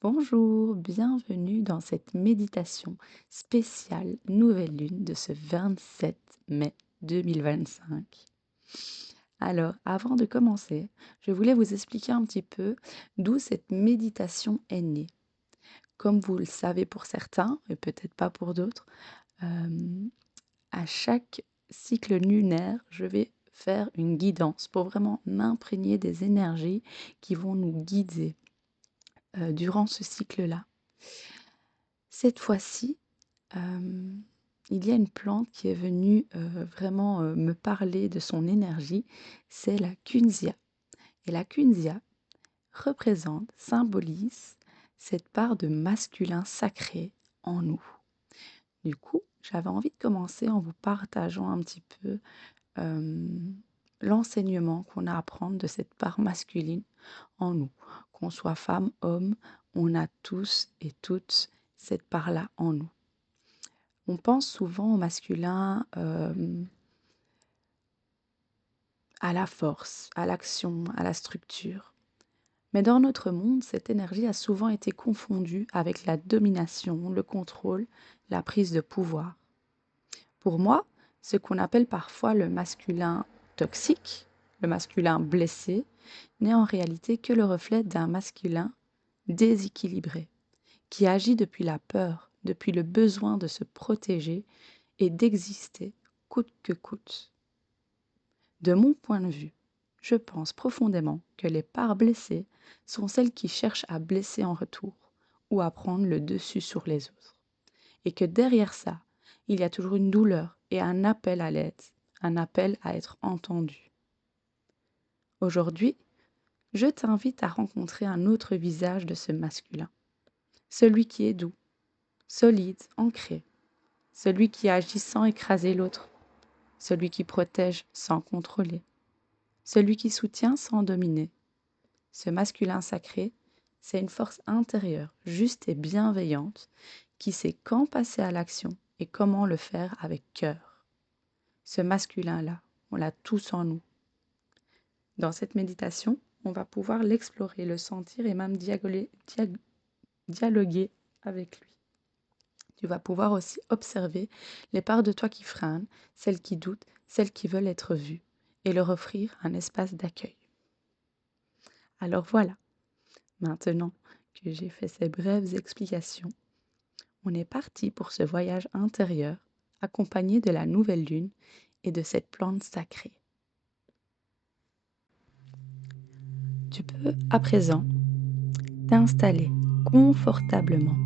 Bonjour, bienvenue dans cette méditation spéciale nouvelle lune de ce 27 mai 2025. Alors, avant de commencer, je voulais vous expliquer un petit peu d'où cette méditation est née. Comme vous le savez pour certains, et peut-être pas pour d'autres, euh, à chaque cycle lunaire, je vais faire une guidance pour vraiment m'imprégner des énergies qui vont nous guider durant ce cycle-là. Cette fois-ci, Hem, il y a une plante qui est venue, vraiment, me parler de son énergie, c'est la Kunzia et la Kunzia représente, symbolise cette part de masculin sacré en nous. Du coup, j'avais envie de commencer en vous partageant un petit peu, hem, l'enseignement qu'on a à prendre de cette part masculine en nous. Qu'on soit femme, homme, on a tous et toutes cette part-là en nous. On pense souvent au masculin, à la force, à l'action, à la structure. Mais dans notre monde, cette énergie a souvent été confondue avec la domination, le contrôle, la prise de pouvoir. Pour moi, ce qu'on appelle parfois le masculin toxique, le masculin blessé, n'est en réalité que le reflet d'un masculin déséquilibré, qui agit depuis la peur, depuis le besoin de se protéger et d'exister coûte que coûte. De mon point de vue, je pense profondément que les parts blessées sont celles qui cherchent à blesser en retour ou à prendre le dessus sur les autres. Et que derrière ça, il y a toujours une douleur et un appel à l'aide, un appel à être entendu. Aujourd'hui, je t'invite à rencontrer un autre visage de ce masculin, celui qui est doux, solide, ancré, celui qui agit sans écraser l'autre, celui qui protège sans contrôler, celui qui soutient sans dominer. Ce masculin sacré, c'est une force intérieure, juste et bienveillante, qui sait quand passer à l'action et comment le faire avec cœur. Ce masculin-là, on l'a tous en nous. Dans cette méditation, on va pouvoir l'explorer, le sentir et même dialoguer avec lui. Tu vas pouvoir aussi observer les parts de toi qui freinent, celles qui doutent, celles qui veulent être vues, et leur offrir un espace d'accueil. Alors voilà, maintenant que j'ai fait ces brèves explications, on est parti pour ce voyage intérieur accompagné de la nouvelle lune et de cette plante sacrée. Tu peux à présent t'installer confortablement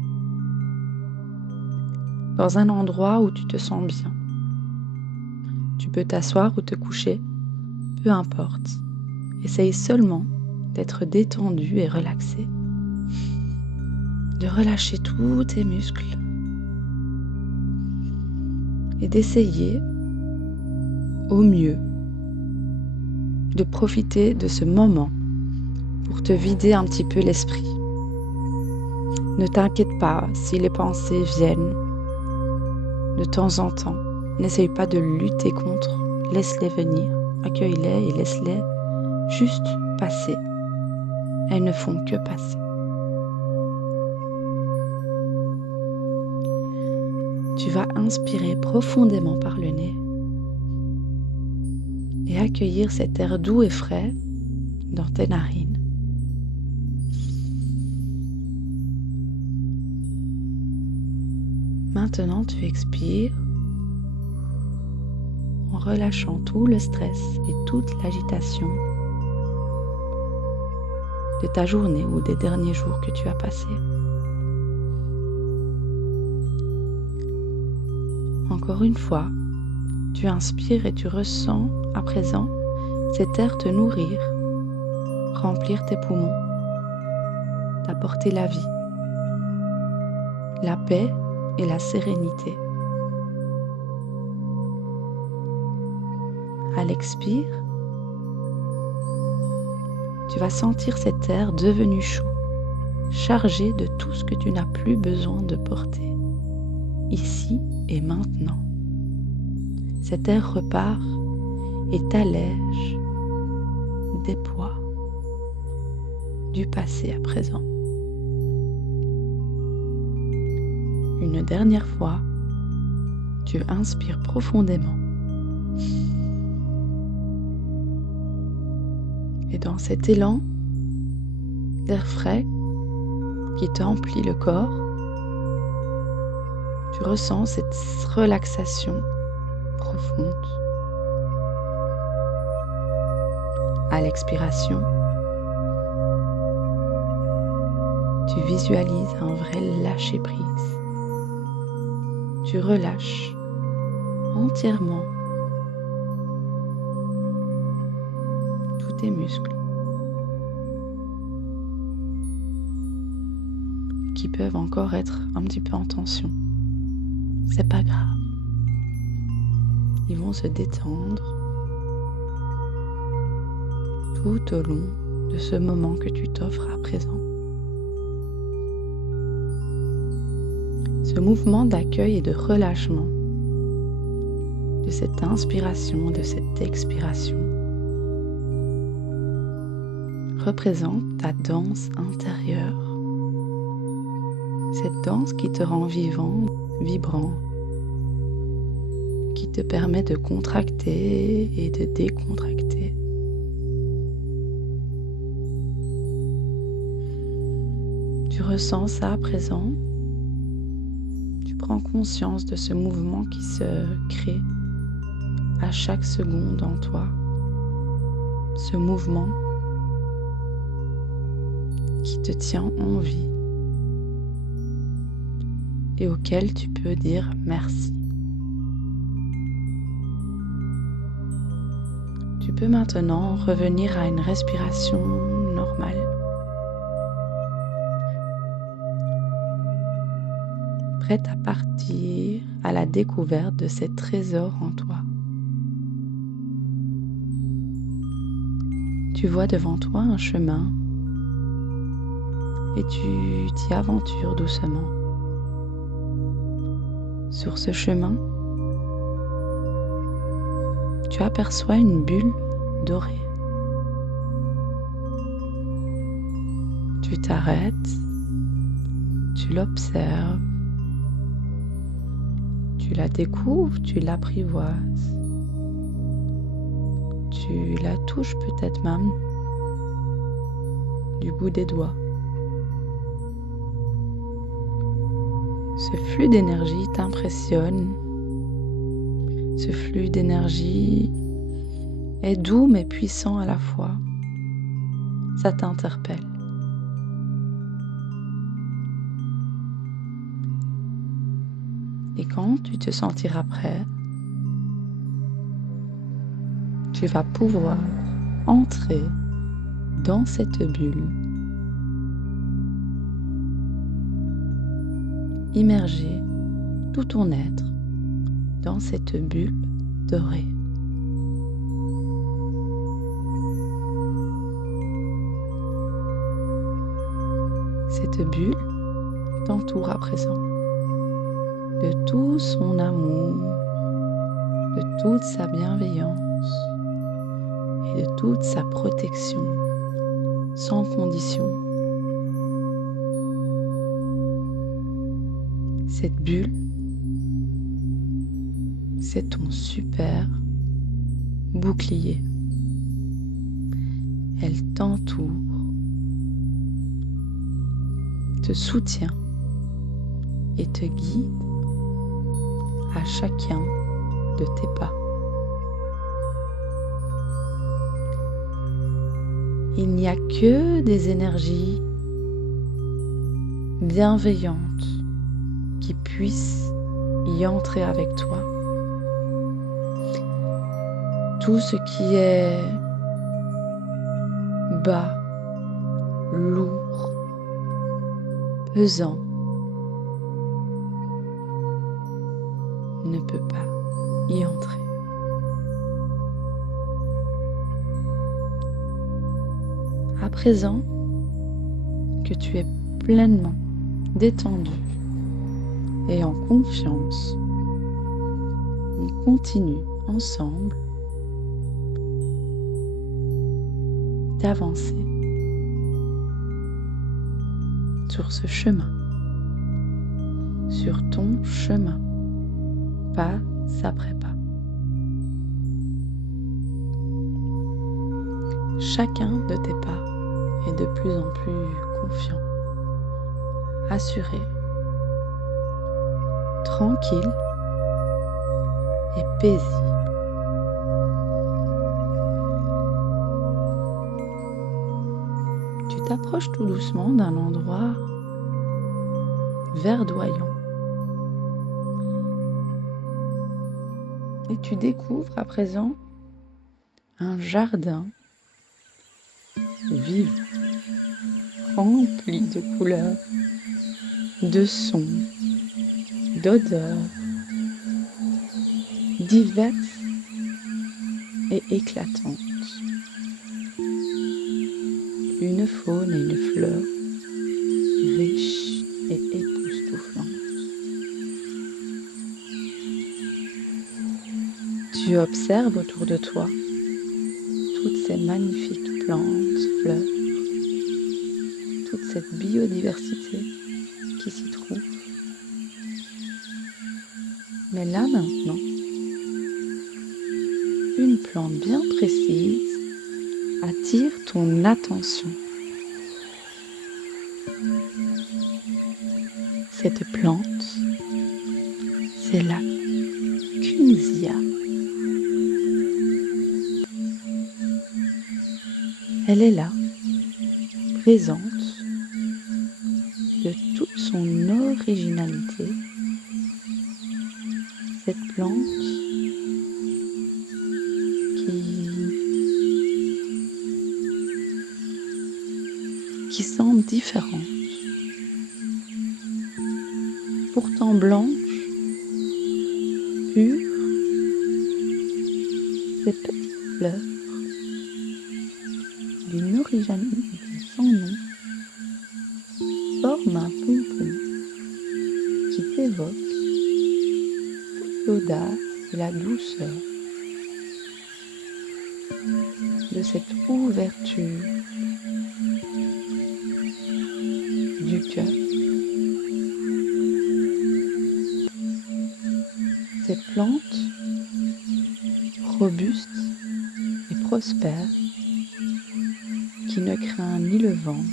dans un endroit où tu te sens bien. Tu peux t'asseoir ou te coucher, peu importe. Essaye seulement d'être détendu et relaxé, de relâcher tous tes muscles et d'essayer au mieux de profiter de ce moment pour te vider un petit peu l'esprit. Ne t'inquiète pas si les pensées viennent de temps en temps. N'essaye pas de lutter contre, laisse-les venir, accueille-les et laisse-les juste passer. Elles ne font que passer. Tu vas inspirer profondément par le nez et accueillir cet air doux et frais dans tes narines. Maintenant, tu expires en relâchant tout le stress et toute l'agitation de ta journée ou des derniers jours que tu as passés. Encore une fois, tu inspires et tu ressens à présent cet air te nourrir, remplir tes poumons, t'apporter la vie, la paix et la sérénité. À l'expire, tu vas sentir cet air devenu chaud, chargé de tout ce que tu n'as plus besoin de porter, ici et maintenant. Cet air repart et t'allège des poids du passé à présent. Une dernière fois, tu inspires profondément. Et dans cet élan d'air frais qui t'emplit le corps, tu ressens cette relaxation profonde. À l'expiration, tu visualises un vrai lâcher-prise. Tu relâches entièrement tous tes muscles qui peuvent encore être un petit peu en tension. C'est pas grave. Ils vont se détendre tout au long de ce moment que tu t'offres à présent. Ce mouvement d'accueil et de relâchement, de cette inspiration, de cette expiration, représente ta danse intérieure. Cette danse qui te rend vivant, vibrant, qui te permet de contracter et de décontracter. Tu ressens ça à présent. Tu prends conscience de ce mouvement qui se crée à chaque seconde en toi. Ce mouvement qui te tient en vie et auquel tu peux dire merci. Tu peux maintenant revenir à une respiration normale. Prête à partir à la découverte de ces trésors en toi. Tu vois devant toi un chemin et tu t'y aventures doucement. Sur ce chemin, tu aperçois une bulle dorée. Tu t'arrêtes, tu l'observes, tu la découvres, tu l'apprivoises, tu la touches peut-être même du bout des doigts. Ce flux d'énergie t'impressionne. Ce flux d'énergie est doux mais puissant à la fois. Ça t'interpelle. Et quand tu te sentiras prêt, tu vas pouvoir entrer dans cette bulle, immerger tout ton être dans cette bulle dorée. Cette bulle t'entoure à présent de tout son amour, de toute sa bienveillance et de toute sa protection sans condition. Cette bulle, c'est ton super bouclier. Elle t'entoure, te soutient et te guide à chacun de tes pas. Il n'y a que des énergies bienveillantes qui puissent y entrer avec toi. Tout ce qui est bas, lourd, pesant, ne peut pas y entrer. À présent que tu es pleinement détendu et en confiance, on continue ensemble d'avancer sur ce chemin, sur ton chemin, pas après pas. Chacun de tes pas est de plus en plus confiant, assuré, tranquille et paisible. Tu t'approches tout doucement d'un endroit verdoyant et tu découvres à présent un jardin vivant, rempli de couleurs, de sons, d'odeurs diverses et éclatantes. Une faune et une fleur riches et époustouflantes. Tu observes autour de toi toutes ces magnifiques plantes, fleurs, toute cette biodiversité qui s'y trouve. Mais là maintenant, une plante bien précise attire ton attention. Cette plante, c'est la Kunzia. Elle est là, présente, de toute son originalité. Cette plante qui semble différente, pourtant blanche, pure. Ces petites fleurs d'une originalité sans nom forment un pompon qui t'évoque toute l'audace et la douceur de cette ouverture du cœur. Cette plante robuste et prospère qui ne craint ni le vent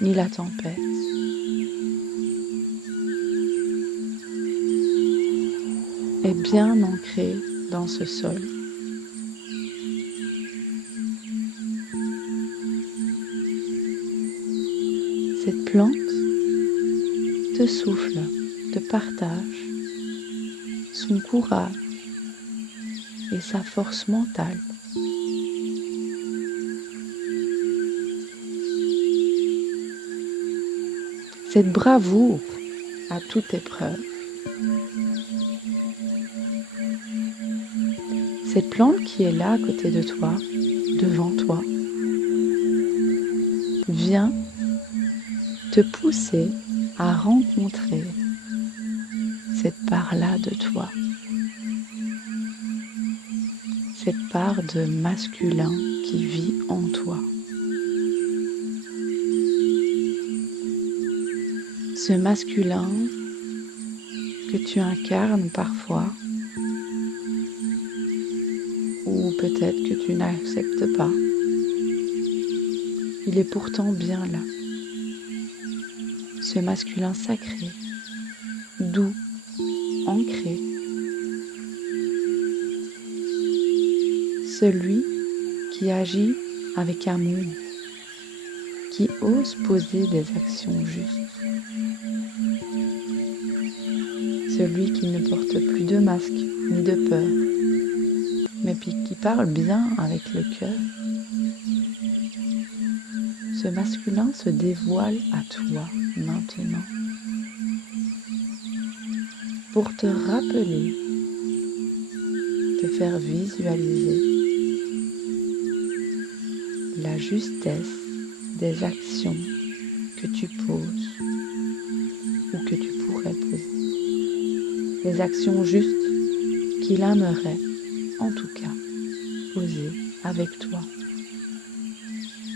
ni la tempête. Est bien ancrée dans ce sol. Cette plante te souffle, te partage son courage et sa force mentale. Cette bravoure à toute épreuve. Cette plante qui est là à côté de toi, devant toi, vient te pousser à rencontrer cette part-là de toi. Cette part de masculin qui vit en toi. Ce masculin que tu incarnes parfois, ou peut-être que tu n'acceptes pas, il est pourtant bien là. Ce masculin sacré, doux, ancré, celui qui agit avec amour, qui ose poser des actions justes, celui qui ne porte plus de masque ni de peur, mais qui parle bien avec le cœur. Ce masculin se dévoile à toi maintenant pour te rappeler, te faire visualiser la justesse des actions que tu poses ou que tu pourrais poser. Les actions justes qu'il aimerait, en tout cas, poser avec toi,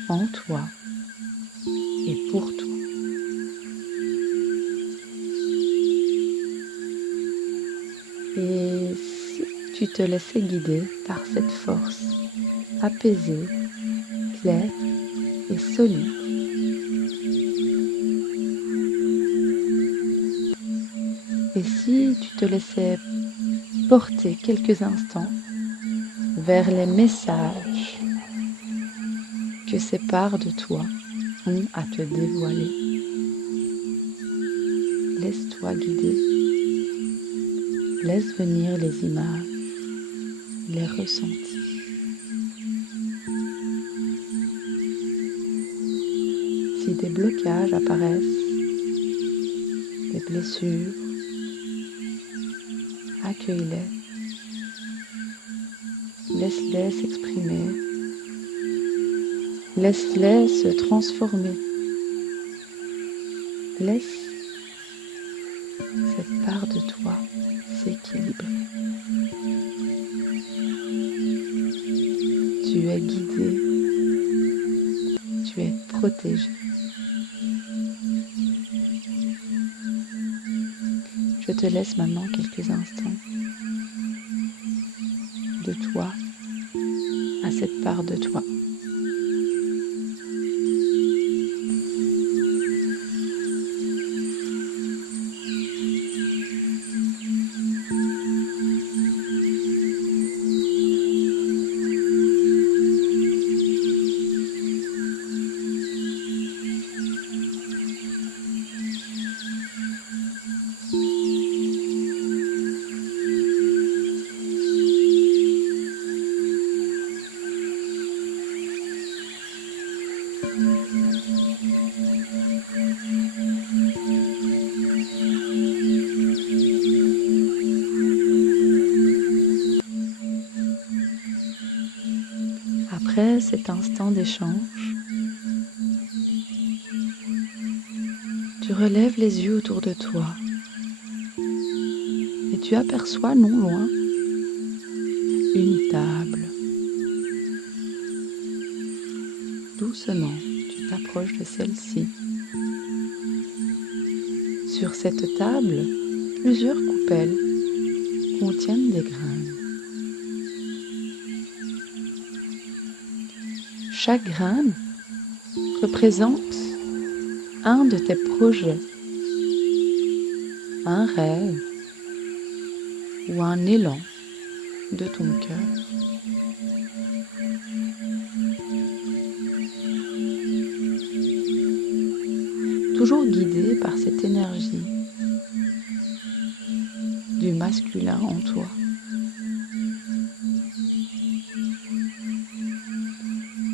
en toi et pour toi. tu te laissais guider par cette force apaisée, claire et solide. Et si tu te laissais porter quelques instants vers les messages que ces parts de toi ont à te dévoiler, laisse-toi guider, laisse venir les images, les ressentis. Si des blocages apparaissent, des blessures, accueille-les, laisse-les s'exprimer, laisse-les se transformer, laisse cette part de toi s'équilibrer. Tu es guidé, tu es protégé. Je te laisse maintenant quelques instants de toi à cette part de toi. Après cet instant d'échange, tu relèves les yeux autour de toi et tu aperçois non loin une table. Doucement, tu t'approches de celle-ci. Sur cette table, plusieurs coupelles contiennent des graines. Chaque graine représente un de tes projets, un rêve ou un élan de ton cœur. Toujours guidé par cette énergie du masculin en toi.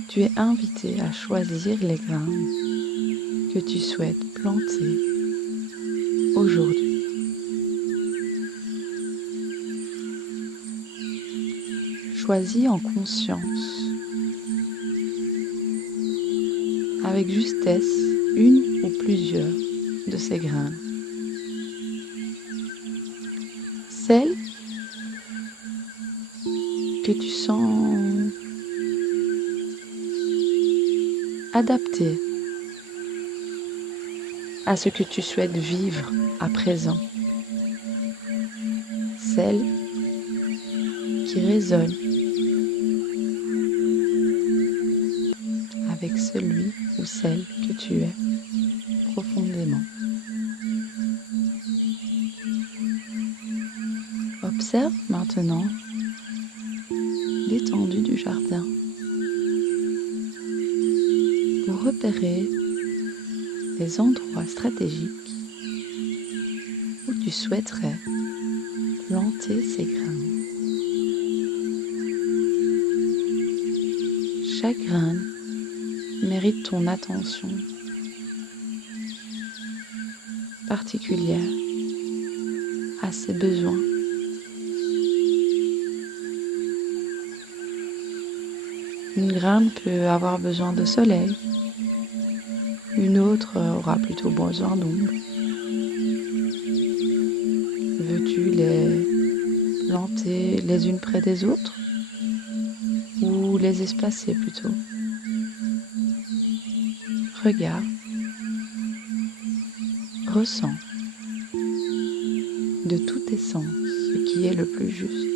Tu es invité à choisir les graines que tu souhaites planter aujourd'hui. Choisis en conscience, avec justesse, une ou plusieurs de ces graines. Celles que tu sens adaptées à ce que tu souhaites vivre à présent. Celles qui résonnent avec celui ou celle que tu es profondément. Observe maintenant l'étendue du jardin pour repérer les endroits stratégiques où tu souhaiterais planter ces graines. Chaque graine mérite ton attention particulière à ses besoins. Une graine peut avoir besoin de soleil, une autre aura plutôt besoin d'ombre. Veux-tu les planter les unes près des autres ou les espacer plutôt? Regarde, ressens de tous tes sens ce qui est le plus juste.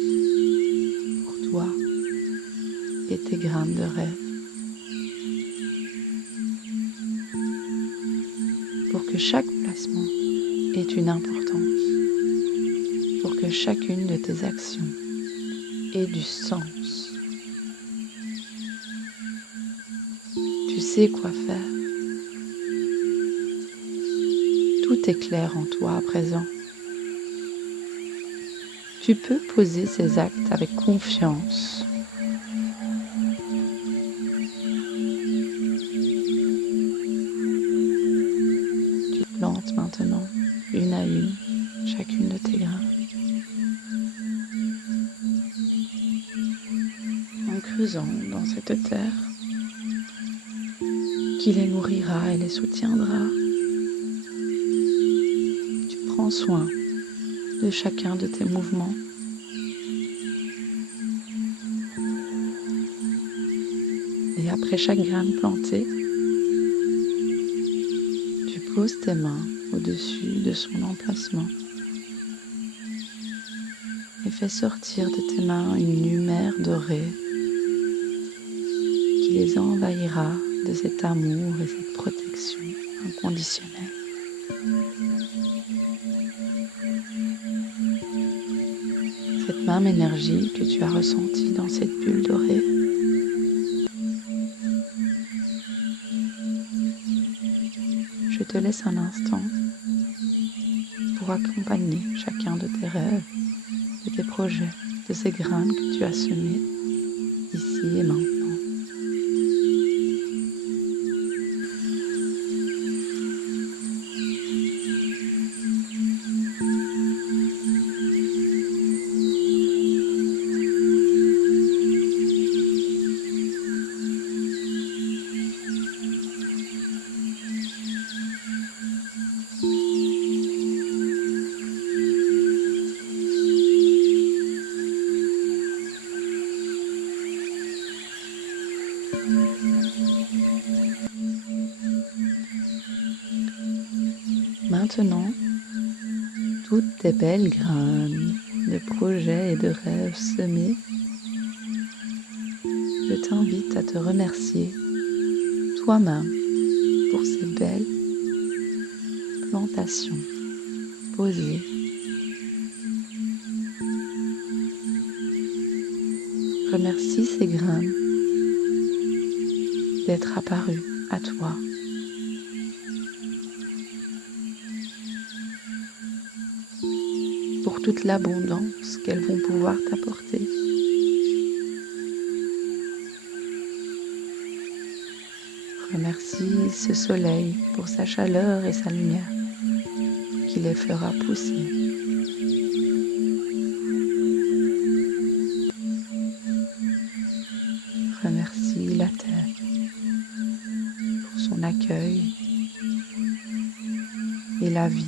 toi et tes graines de rêve pour que chaque placement ait une importance, pour que chacune de tes actions ait du sens. Tu sais quoi faire. Tout est clair en toi à présent. Tu peux poser ces actes avec confiance. Tu plantes maintenant, une à une, chacune de tes grains. En creusant dans cette terre qui les nourrira et les soutiendra. Tu prends soin de chacun de tes mouvements. Et après chaque graine plantée, tu poses tes mains au-dessus de son emplacement et fais sortir de tes mains une lumière dorée qui les envahira de cet amour et cette protection inconditionnelle. Cette même énergie que tu as ressentie dans cette bulle dorée, je te laisse un instant pour accompagner chacun de tes rêves, de tes projets, de ces graines que tu as semées ici et maintenant. Maintenant, toutes tes belles graines de projets et de rêves semés, je t'invite à te remercier toi-même pour ces belles plantations posées. Remercie ces graines d'être apparues à toi. Pour toute l'abondance qu'elles vont pouvoir t'apporter. Remercie ce soleil pour sa chaleur et sa lumière qui les fera pousser. Remercie la terre pour son accueil et la vie,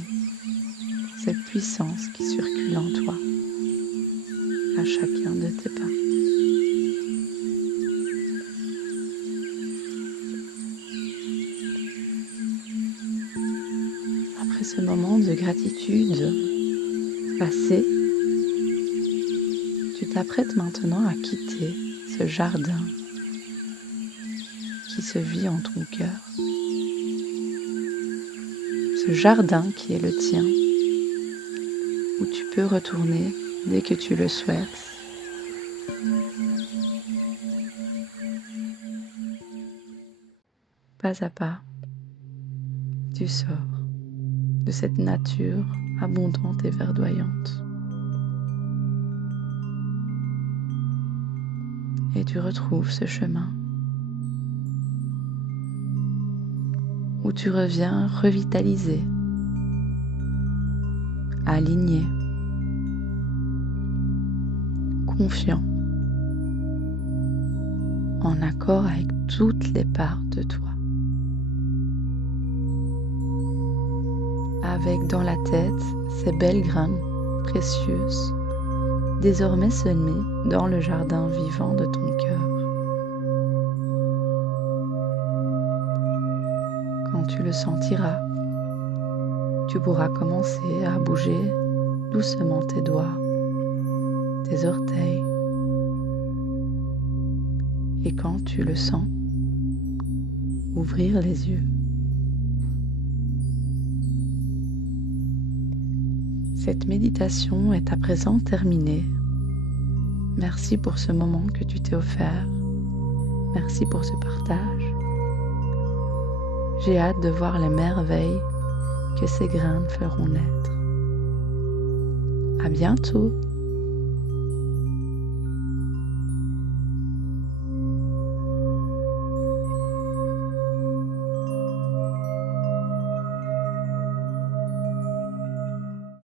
cette puissance qui circule en toi à chacun de tes pas. Après ce moment de gratitude passé, tu t'apprêtes maintenant à quitter ce jardin qui se vit en ton cœur. Ce jardin qui est le tien, où tu peux retourner dès que tu le souhaites. Pas à pas, tu sors de cette nature abondante et verdoyante. Et tu retrouves ce chemin où tu reviens revitalisé, aligné, confiant, en accord avec toutes les parts de toi. Avec dans la tête ces belles graines précieuses, désormais semées dans le jardin vivant de ton cœur. Quand tu le sentiras, tu pourras commencer à bouger doucement tes doigts, tes orteils, et quand tu le sens, ouvrir les yeux. Cette méditation est à présent terminée. Merci pour ce moment que tu t'es offert. Merci pour ce partage. J'ai hâte de voir les merveilles que ces graines feront naître. À bientôt!